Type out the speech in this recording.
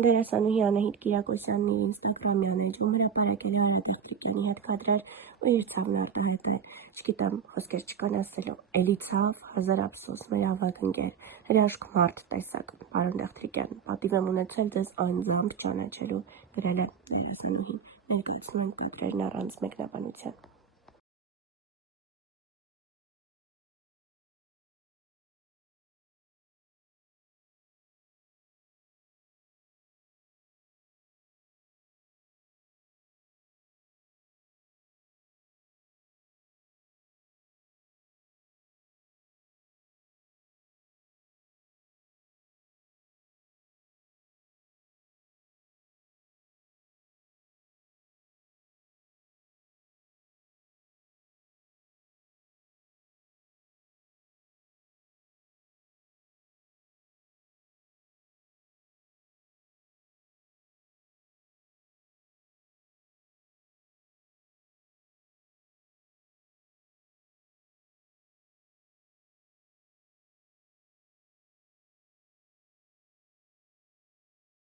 Դերասանուհի Անահիտ Կիրակոսյանն իր ինստագրամյան էջում հրապարակել է Արադեղ Գրիգորյանի հետ կադրեր ու իր ցավն արտահայտել։ Չգիտեմ, խոսքեր չկան ասելու, էլի ցավ, հազար ափսոս, մեր ավագ ընկեր, հրաշք մարդ տեսակ, պարոն Դեղտրիկյան, պատիվ եմ ունեցել ձեզ անձամբ ճանաչելու, գրել է դերասանուհին, ներկայացնում ենք կադրերն առանց մեկնաբանության։